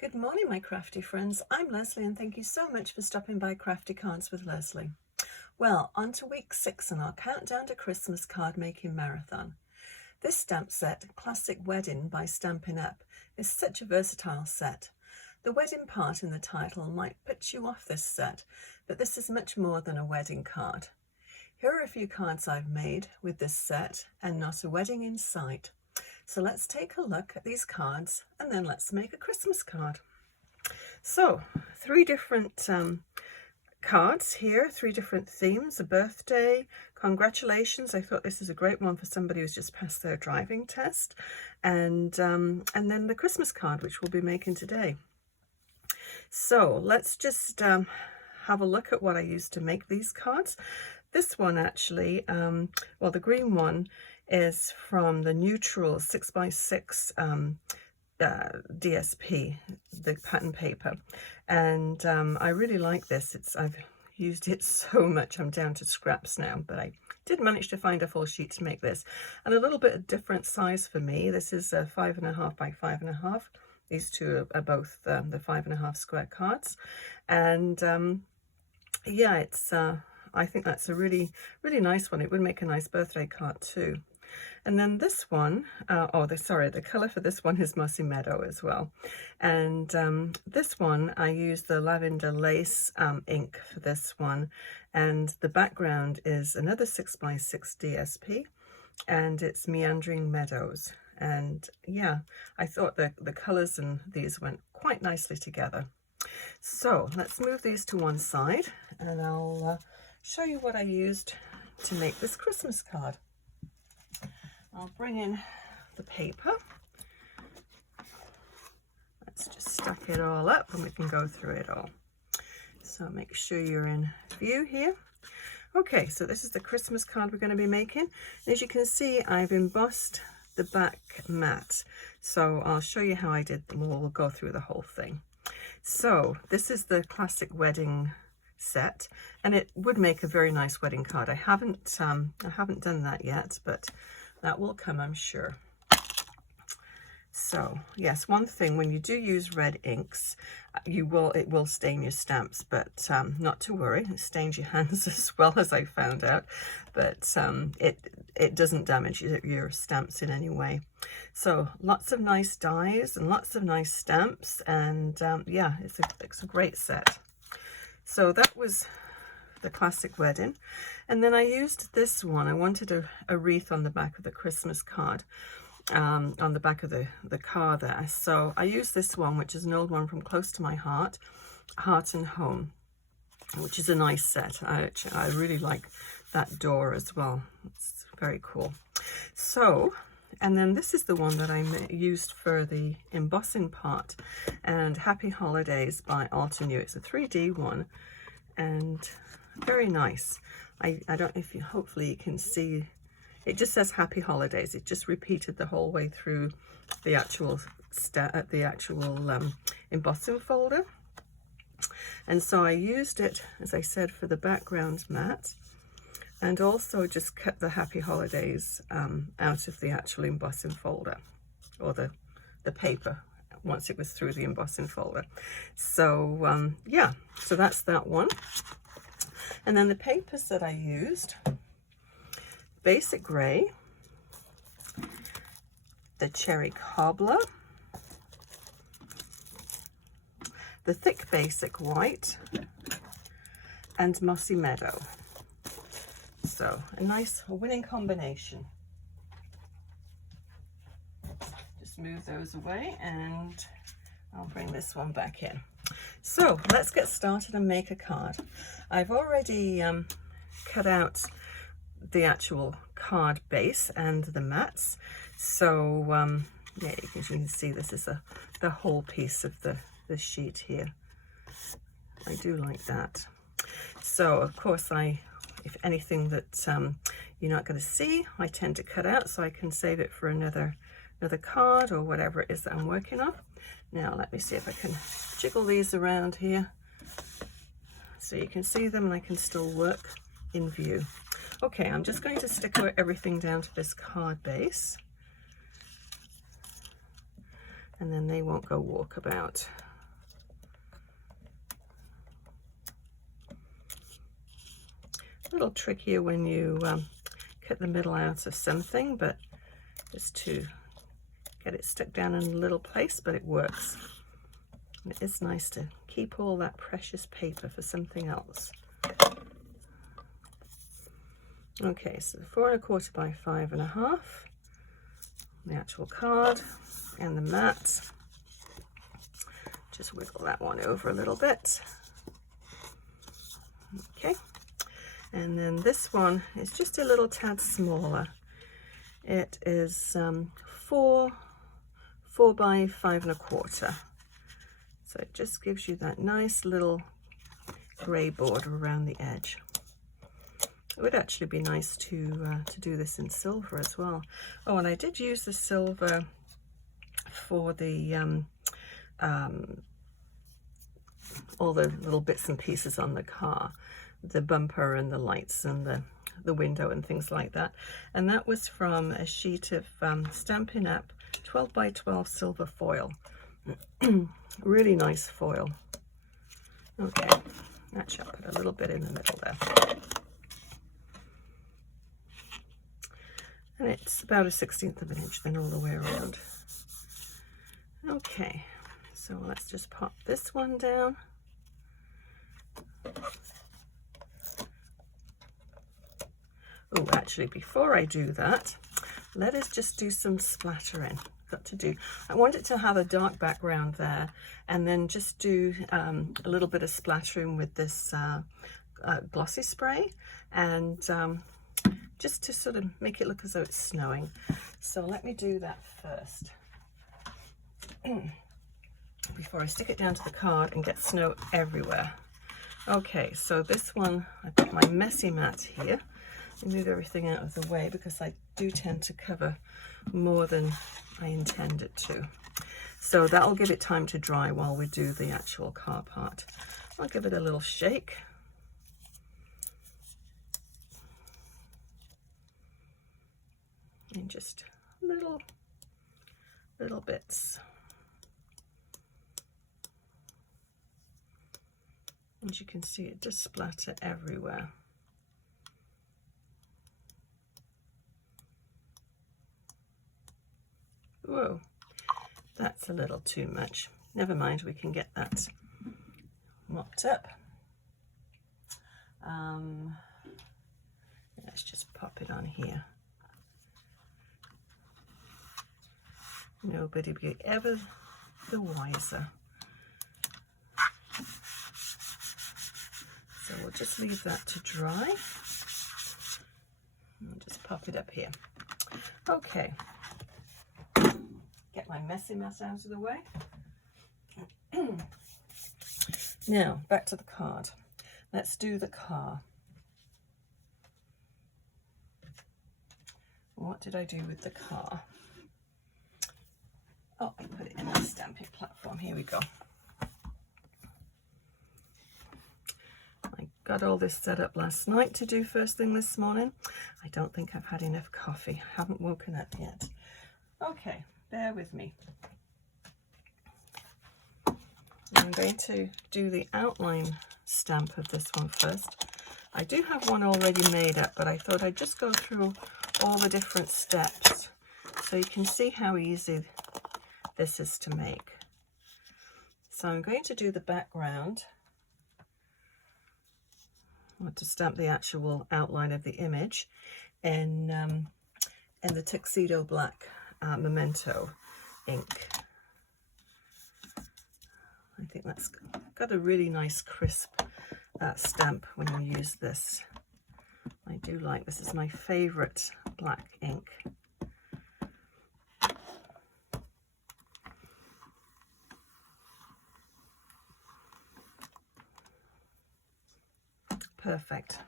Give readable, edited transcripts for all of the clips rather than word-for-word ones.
Good morning, my crafty friends. I'm Lesley, and thank you so much for stopping by Crafty Cards with Lesley. Well, on to week 6 in our Countdown to Christmas card making marathon. This stamp set, Classic Wedding by Stampin' Up, is such a versatile set. The wedding part in the title might put you off this set, but this is much more than a wedding card. Here are a few cards I've made with this set, and not a wedding in sight. So let's take a look at these cards and then let's make a Christmas card. So 3 different cards here, 3 different themes: a birthday, congratulations. I thought this is a great one for somebody who's just passed their driving test, and then the Christmas card, which we'll be making today. So let's just have a look at what I used to make these cards. This one actually, well, the green one is from the neutral 6x6 DSP, the pattern paper, and I really like this. I've used it so much I'm down to scraps now, but I did manage to find a full sheet to make this, and a little bit of different size for me. This is a 5.5 by 5.5. These two are both the 5.5 square cards, and yeah, it's I think that's a really nice one. It would make a nice birthday card too. And then this one, the color for this one is Mossy Meadow as well. And this one, I used the lavender lace ink for this one. And the background is another 6x6 DSP, and it's Meandering Meadows. And yeah, I thought the colors in these went quite nicely together. So let's move these to one side, and I'll show you what I used to make this Christmas card. I'll bring in the paper. Let's just stack it all up and we can go through it all. So make sure you're in view here. Okay, so this is the Christmas card we're going to be making. As you can see, I've embossed the back mat. So I'll show you how I did them. We'll go through the whole thing. So this is the Classic Wedding set, and it would make a very nice wedding card. I haven't done that yet, but that will come, I'm sure. So yes, one thing, when you do use red inks, it will stain your stamps, but not to worry. It stains your hands as well, as I found out, but it doesn't damage your stamps in any way. So lots of nice dies and lots of nice stamps, and yeah, it's a great set. So that was the Classic Wedding. And then I used this one. I wanted a wreath on the back of the Christmas card, on the back of the car there. So I used this one, which is an old one from Close to My Heart, Heart and Home, which is a nice set. I really like that door as well. It's very cool. So, and then this is the one that I used for the embossing part, and Happy Holidays by Altenew. It's a 3D one, and very nice. I don't know if you, hopefully you can see, it just says Happy Holidays. It just repeated the whole way through the actual embossing folder. And so I used it, as I said, for the background mat, and also just cut the Happy Holidays out of the actual embossing folder, or the paper, once it was through the embossing folder. So yeah, so that's that one. And then the papers that I used: Basic Gray, the Cherry Cobbler, the Thick Basic White, and Mossy Meadow. So a nice winning combination. Just move those away, and I'll bring this one back in. So let's get started and make a card. I've already cut out the actual card base and the mats. So yeah, you can see this is the whole piece of the sheet here. I do like that. So of course, if anything that you're not going to see, I tend to cut out so I can save it for another card or whatever it is that I'm working on. Now let me see if I can jiggle these around here so you can see them and I can still work in view. Okay, I'm just going to stick everything down to this card base, and then they won't go walkabout. a little trickier when you cut the middle out of something, but just to get it stuck down in a little place, but it works. And it is nice to keep all that precious paper for something else. Okay, so 4 1/4 by 5 1/2, the actual card and the mat. Just wiggle that one over a little bit. Okay, and then this one is just a little tad smaller. It is 4 by 5 1/4. So it just gives you that nice little grey border around the edge. It would actually be nice to do this in silver as well. Oh, and I did use the silver for the all the little bits and pieces on the car, the bumper and the lights and the window and things like that. And that was from a sheet of Stampin' Up 12 by 12 silver foil. Really nice foil. Okay, actually I'll put a little bit in the middle there. And it's about a 1/16 of an inch then all the way around. Okay, so let's just pop this one down. Oh, actually, before I do that, let us just do some splattering. Got to do. I want it to have a dark background there, and then just do a little bit of splattering with this glossy spray, and just to sort of make it look as though it's snowing. So let me do that first before I stick it down to the card and get snow everywhere. Okay, so this one, I've got my messy mat here. Move everything out of the way because I do tend to cover more than I intend it to. So that'll give it time to dry while we do the actual car part. I'll give it a little shake. And just little bits. As you can see, it does splatter everywhere. Whoa, that's a little too much. Never mind, we can get that mopped up. Let's just pop it on here. Nobody be ever the wiser. So we'll just leave that to dry. I'll just pop it up here. Okay. Get my messy mess out of the way. Now, back to the card. Let's do the car. What did I do with the car? Oh, I put it in the stamping platform. Here we go. I got all this set up last night to do first thing this morning. I don't think I've had enough coffee. I haven't woken up yet. Okay, bear with me. I'm going to do the outline stamp of this one first. I do have one already made up, but I thought I'd just go through all the different steps so you can see how easy this is to make. So I'm going to do the background. I want to stamp the actual outline of the image in the tuxedo black Memento ink. I think that's got a really nice crisp stamp when you use this. I do like this. Is my favorite black ink. Perfect.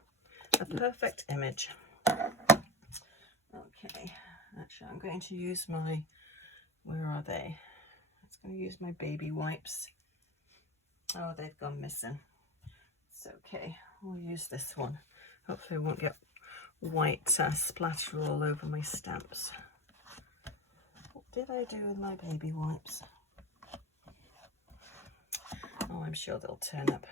A perfect image. Okay, actually I'm going to use my, where are they? I'm going to use my baby wipes. Oh, they've gone missing. It's okay, we'll use this one. Hopefully I won't get white splatter all over my stamps. What did I do with my baby wipes? Oh, I'm sure they'll turn up.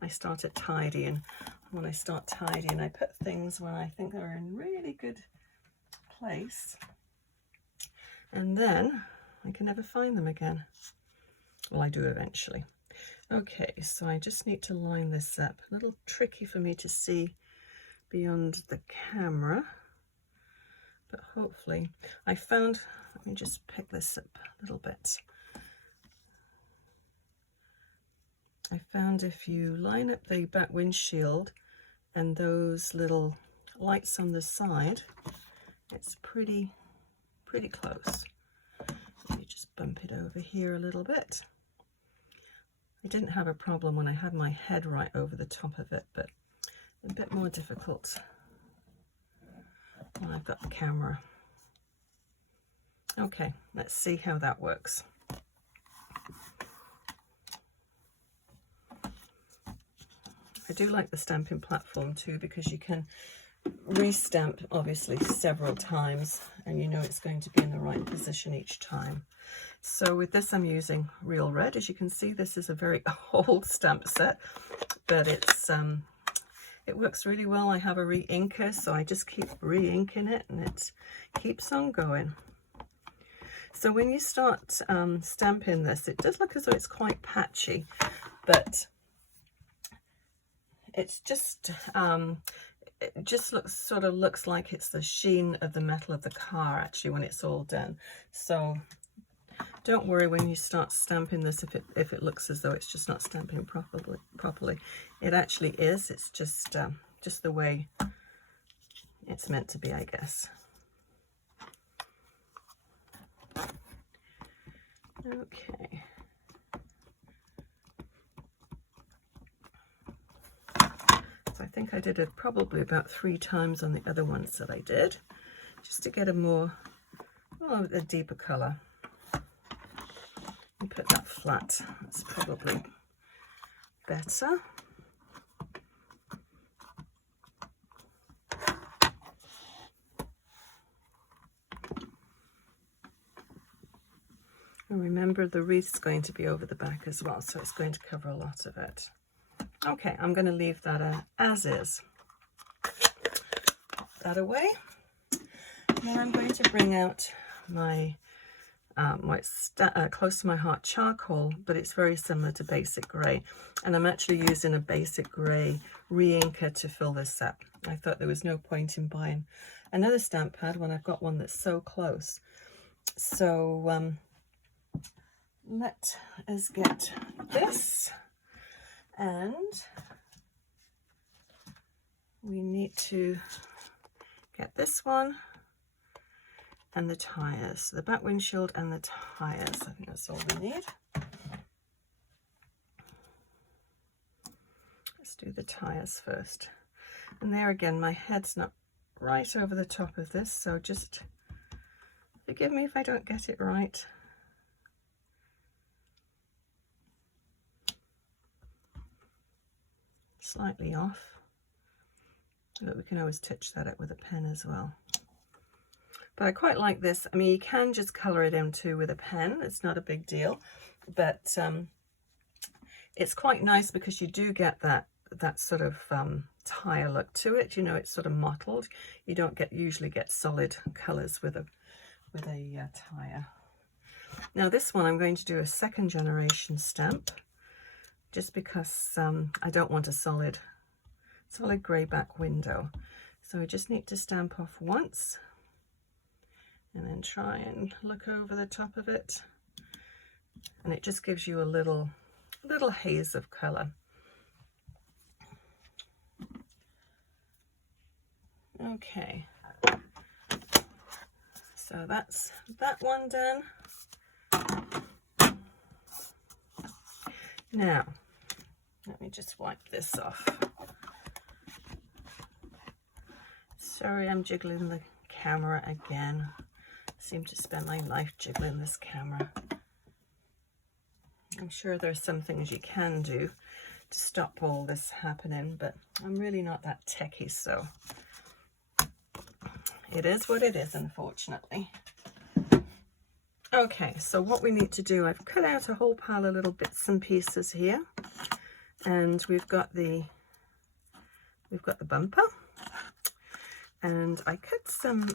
I started tidying when I start tidying. I put things when I think they're in really good place, and then I can never find them again. Well, I do eventually. Okay, so I just need to line this up. A little tricky for me to see beyond the camera, but hopefully I found, let me just pick this up a little bit. I found if you line up the back windshield and those little lights on the side, it's pretty close. Let me just bump it over here a little bit. I didn't have a problem when I had my head right over the top of it, but a bit more difficult when I've got the camera. Okay, let's see how that works. I do like the stamping platform too, because you can restamp obviously several times and you know it's going to be in the right position each time. So with this I'm using real red. As you can see, this is a very old stamp set, but it works really well. I have a re-inker, so I just keep re-inking it and it keeps on going. So when you start stamping this, it does look as though it's quite patchy, but it's just it just looks like it's the sheen of the metal of the car actually when it's all done. So don't worry when you start stamping this if it looks as though it's just not stamping properly. It actually is. It's just the way it's meant to be, I guess. Okay. So I think I did it probably about 3 times on the other ones that I did, just to get a more, well, a deeper colour. And put that flat. That's probably better. And remember, the wreath's going to be over the back as well, so it's going to cover a lot of it. Okay, I'm going to leave that as is. Put that away. Now I'm going to bring out my it's close to my heart charcoal, but it's very similar to basic grey, and I'm actually using a basic grey re-inker to fill this up. I thought there was no point in buying another stamp pad when I've got one that's so close. So let us get this, and we need to get this one and the tyres, the back windshield and the tyres. I think that's all we need. Let's do the tyres first. And there again, my head's not right over the top of this, so just forgive me if I don't get it right. Slightly off, but we can always touch that up with a pen as well. But I quite like this. I mean, you can just colour it in too with a pen. It's not a big deal, but it's quite nice because you do get that sort of tire look to it. You know, it's sort of mottled. You don't usually get solid colours with a tire. Now this one I'm going to do a 2nd generation stamp, just because I don't want a solid grey back window. So I just need to stamp off once and then try and look over the top of it, and it just gives you a little haze of colour. Okay, so that's that one done. Now let me just wipe this off. Sorry, I'm jiggling the camera again. I seem to spend my life jiggling this camera. I'm sure there's some things you can do to stop all this happening, but I'm really not that techie, so it is what it is, unfortunately. Okay, so what we need to do, I've cut out a whole pile of little bits and pieces here, and we've got the we've got the bumper, and I cut some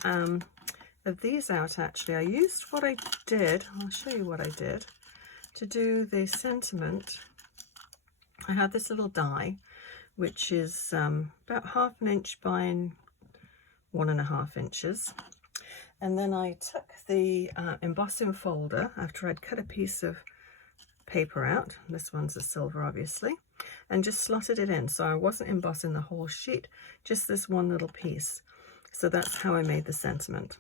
of these out. Actually, I used what I did, I'll show you what I did to do the sentiment. I had this little die which is about 1/2 inch by 1.5 inches, and then I took the embossing folder after I'd cut a piece of paper out, this one's a silver obviously, and just slotted it in, so I wasn't embossing the whole sheet, just this one little piece. So that's how I made the sentiment.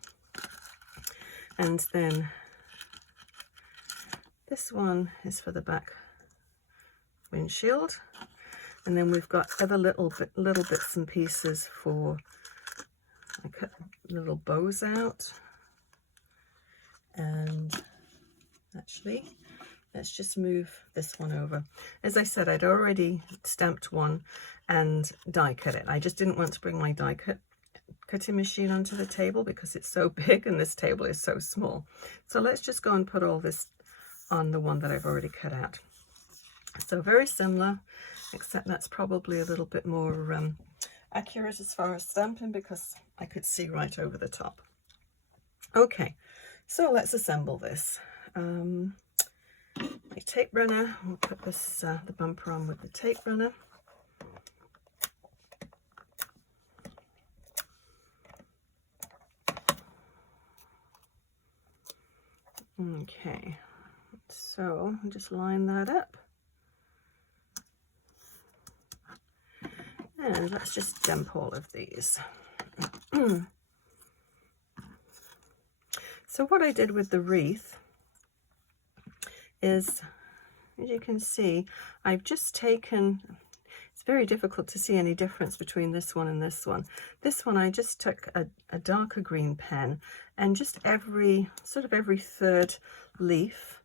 And then this one is for the back windshield, and then we've got other little bits and pieces for, I cut little bows out, and actually let's just move this one over. As I said, I'd already stamped one and die cut it. I just didn't want to bring my die cutting machine onto the table because it's so big and this table is so small. So let's just go and put all this on the one that I've already cut out. So very similar, except that's probably a little bit more accurate as far as stamping because I could see right over the top. Okay, so let's assemble this. My tape runner, we'll put this the bumper on with the tape runner. Okay, so I'll just line that up. And let's just dump all of these. So what I did with the wreath is, as you can see, I've just taken, it's very difficult to see any difference between this one and this one. This one I just took a darker green pen, and just every third leaf,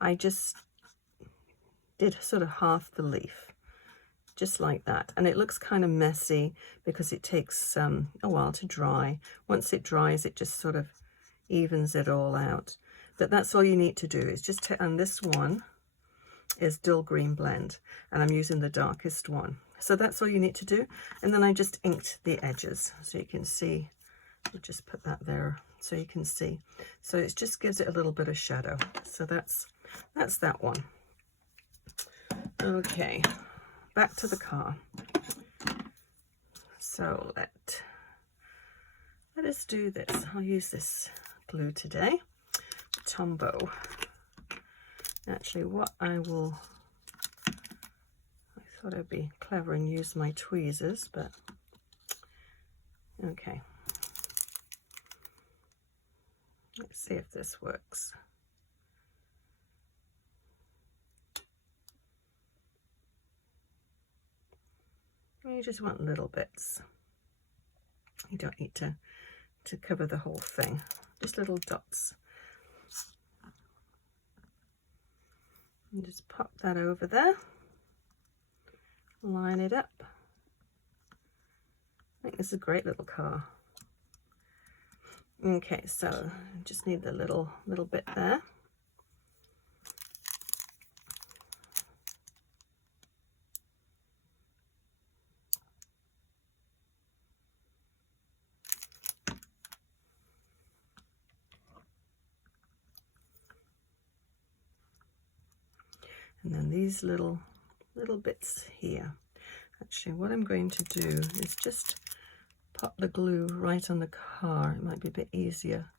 I just did sort of half the leaf. Just like that, and it looks kind of messy because it takes a while to dry. Once it dries, it just sort of evens it all out. But that's all you need to do, is just and this one is dull green blend, and I'm using the darkest one. So that's all you need to do, and then I just inked the edges, so you can see. I'll just put that there so you can see. So it just gives it a little bit of shadow. So that's that one. Okay. Back to the car. So let us do this. I'll use this glue today, Tombow. Actually, what I thought I'd be clever and use my tweezers, but okay. Let's see if this works. You just want little bits. You don't need to cover the whole thing, just little dots. And just pop that over there, line it up. I think this is a great little car. Okay, so I just need the little bit there. And then these little bits here. Actually, what I'm going to do is just pop the glue right on the car. It might be a bit easier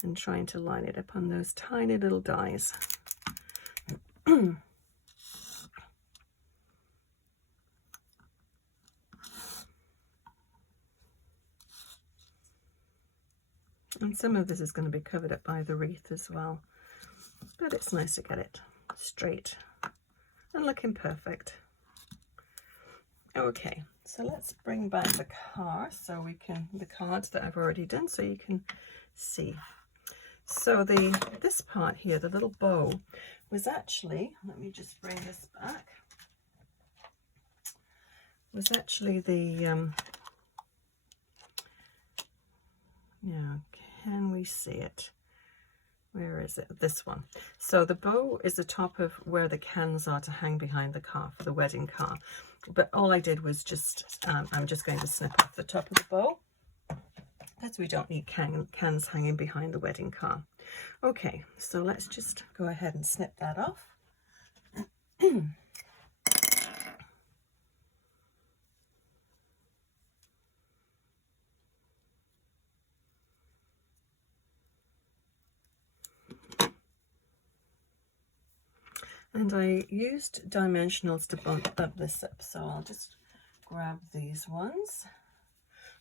than trying to line it up on those tiny little dies. And some of this is going to be covered up by the wreath as well, but it's nice to get it straight and looking perfect. Okay, so let's bring back the car so we can, the cards that I've already done, so you can see. So this part here, the little bow, was actually, let me just bring this back, was actually the, yeah, can we see it? Where is it? This one. So the bow is the top of where the cans are to hang behind the car for the wedding car. But all I did was just, I'm just going to snip off the top of the bow, because we don't need cans hanging behind the wedding car. Okay, so let's just go ahead and snip that off. And I used dimensionals to bump this up, so I'll just grab these ones.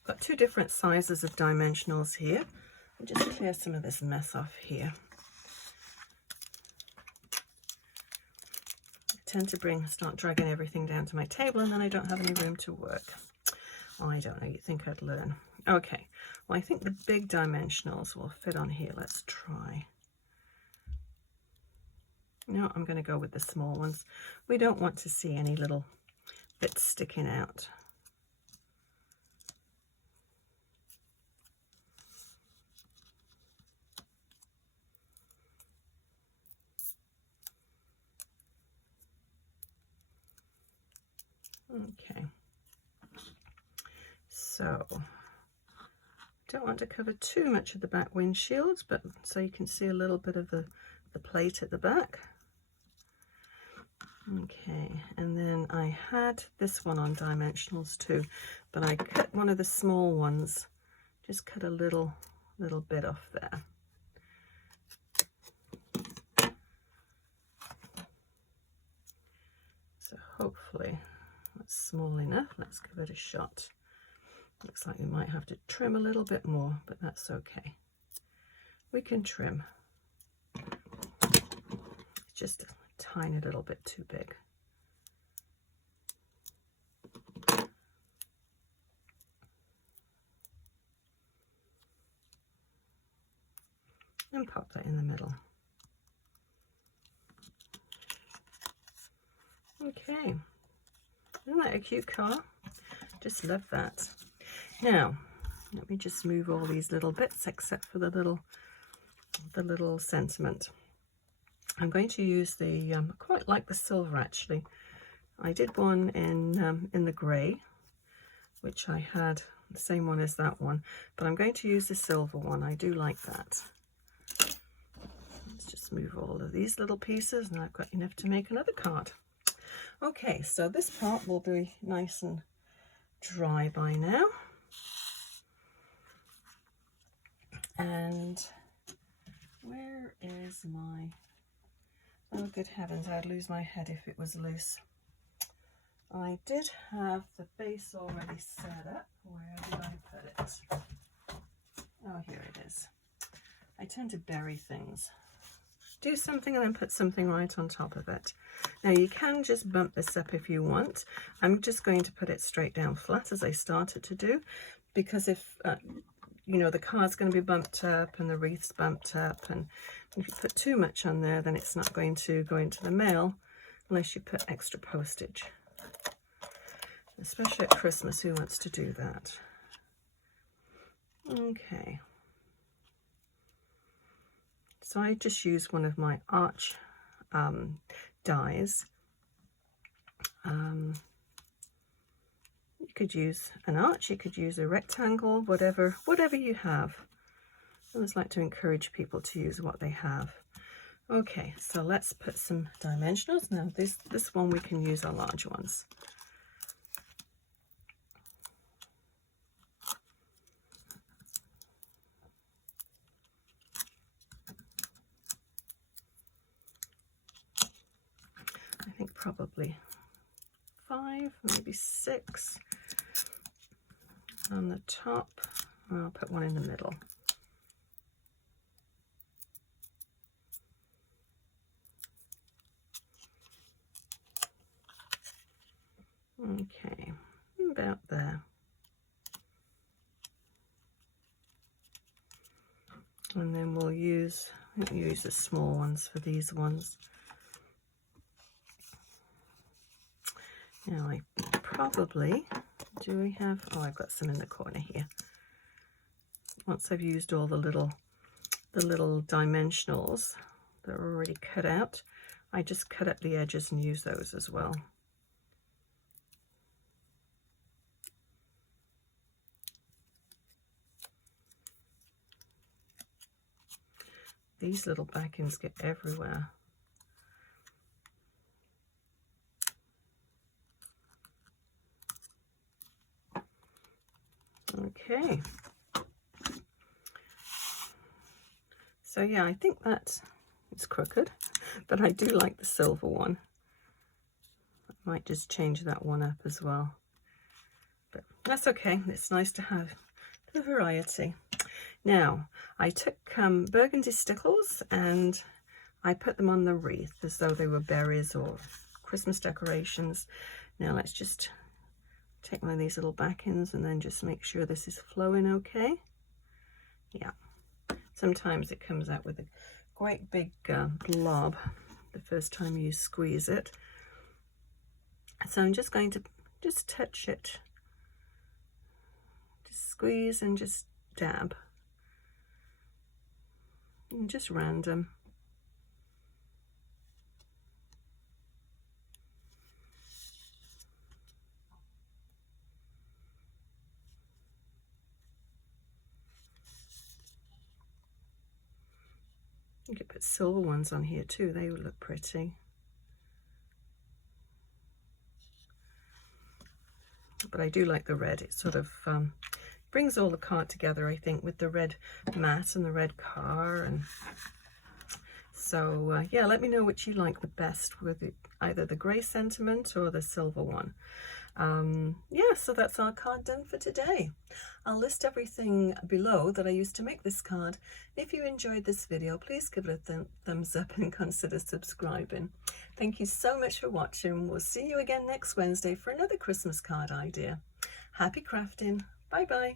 Got two different sizes of dimensionals here. I'll just clear some of this mess off here. I tend to start dragging everything down to my table, and then I don't have any room to work. Oh, I don't know, you'd think I'd learn. Okay, well, I think the big dimensionals will fit on here. Let's try. No, I'm going to go with the small ones. We don't want to see any little bits sticking out. Okay. So, don't want to cover too much of the back windshields, but so you can see a little bit of the plate at the back. Okay, and then I had this one on dimensionals too, but I cut one of the small ones, just cut a little bit off there. So hopefully that's small enough. Let's give it a shot. Looks like we might have to trim a little bit more, but that's okay. We can trim. It's just a tiny little bit too big. And pop that in the middle. Okay, isn't that a cute car? Just love that. Now, let me just move all these little bits except for the little sentiment. I'm going to use the, I quite like the silver actually. I did one in the grey, which I had the same one as that one, but I'm going to use the silver one. I do like that. Let's just move all of these little pieces, and I've got enough to make another card. Okay, so this part will be nice and dry by now. And where is my, oh good heavens, I'd lose my head if it was loose. I did have the base already set up. Where did I put it? Oh, here it is. I tend to bury things. Do something and then put something right on top of it. Now you can just bump this up if you want. I'm just going to put it straight down flat as I started to do, because if you know, the card's going to be bumped up and the wreath's bumped up, and if you put too much on there, then it's not going to go into the mail unless you put extra postage. Especially at Christmas, who wants to do that? Okay. So I just used one of my arch dies. You could use an arch, you could use a rectangle, whatever you have. I always like to encourage people to use what they have. Okay, so let's put some dimensionals. Now this one we can use our large ones. I think probably 5, maybe 6 on the top. I'll put one in the middle. Okay, about there. And then we'll use the small ones for these ones. Now I probably, do we have, oh, I've got some in the corner here. Once I've used all the the little dimensionals that are already cut out, I just cut up the edges and use those as well. These little backings get everywhere. Okay. So yeah, I think that it's crooked, but I do like the silver one. I might just change that one up as well. But that's okay. It's nice to have the variety. Now, I took Burgundy Stickles and I put them on the wreath as though they were berries or Christmas decorations. Now let's just take one of these little backings and then just make sure this is flowing okay. Yeah. Sometimes it comes out with a great big blob the first time you squeeze it. So I'm just going to just touch it. Just squeeze and just dab. And just random. You could put silver ones on here too, they would look pretty. But I do like the red. It sort of brings all the card together, I think, with the red mat and the red car. And so yeah, let me know which you like the best, with either the grey sentiment or the silver one. Yeah, so that's our card done for today. I'll list everything below that I used to make this card. If you enjoyed this video, please give it a thumbs up and consider subscribing. Thank you so much for watching. We'll see you again next Wednesday for another Christmas card idea. Happy crafting. Bye bye.